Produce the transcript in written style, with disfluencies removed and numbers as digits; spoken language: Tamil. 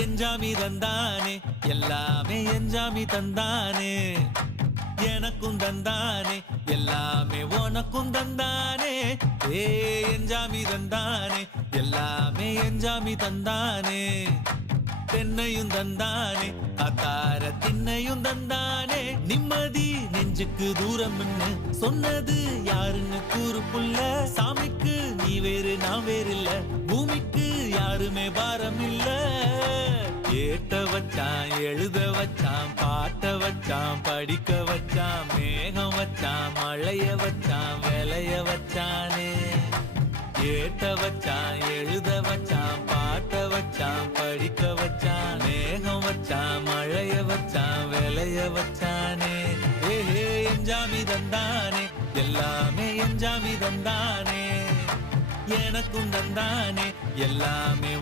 எஞ்சாமி தந்தானே எல்லாமே எஞ்சாமி தந்தானே எனக்கும் தந்தானே எல்லாமே உனக்கும் தந்தானே ஏ எஞ்சாமி தந்தானே எல்லாமே எஞ்சாமி தந்தானே தென்னையும் தந்தானே அத்தார திண்ணையும் தந்தானே நிம்மதி நெஞ்சுக்கு தூரம் சொன்னது யாருன்னு கூறு புள்ள சாமிக்கு நீ வேறு நான் வேறு இல்ல பூமிக்கு யாருமே பாரம் இல்ல ஏட்ட வச்சான் எழுத வச்சான் பாட்ட வச்சான் படிக்க வச்சான் மேகம் வச்சான் மழைய வச்சான் விளைய வச்சானே ஏட்ட வச்சான் எழுத வச்சான் பாட்ட வச்சான் படிக்க வச்சான் மேகம் வச்சான் மழைய வச்சான் விளைய வச்சானே ஏஹே எஞ்சாமி தந்தானே எல்லாமே எஞ்சாமி தந்தானே எனக்கும் தந்தானே எல்லாமே